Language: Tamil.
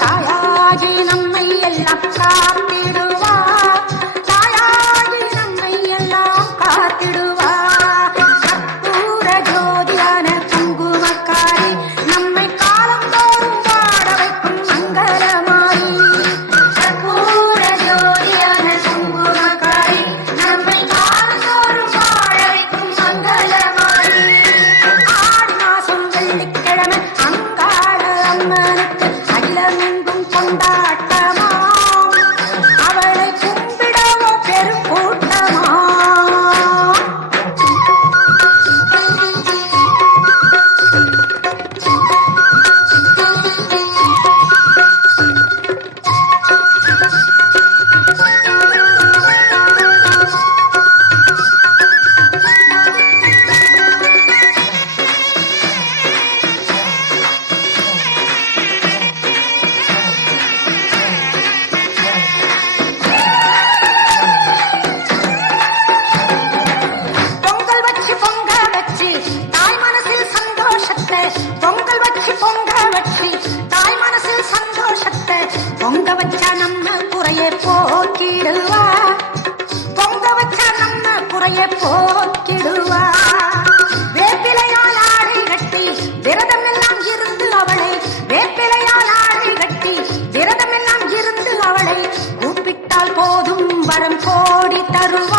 தாயாகி நம்மை எல்லாம் காத்திடுவா, தாயாகி நம்மை எல்லாம் காத்திடுவா. கற்பூர ஜோதியான குங்குமக்காரி நம்மை காலம் தோறும் பாட வைக்கும் மங்களமாரி. கற்பூர ஜோதியான குங்குமக்காரி நம்மை காலம் தோறும் பாட வைக்கும் மங்களமாரி. ஆடி மாசம் வெள்ளிக்கிழமை அங்காள அம்மனுக்கு அகிலமெங்கும் கொண்டாட்டமா, அவளை கும்பிடவோ பெருங்கூட்டமா. பொங்கல் வச்சு பொங்க வச்சு தாய் மனசில் சந்தோஷத்தை, பொங்கல் வச்சு பொங்க வச்சு தாய் மனசில் சந்தோஷத்தை, பொங்க வச்சா நம்ம குறையை போக்கிடுவா, பொங்க வச்சா நம்ம குறையை போக்கிடுவா. வேப்பிலையால் ஆடை கட்டி விரதம் எல்லாம் இருந்து அவளை, வேப்பிலையால் ஆடை கட்டி விரதம் எல்லாம் இருந்து அவளை கூப்பிட்டால் போதும் வரம் கோடி தருவா.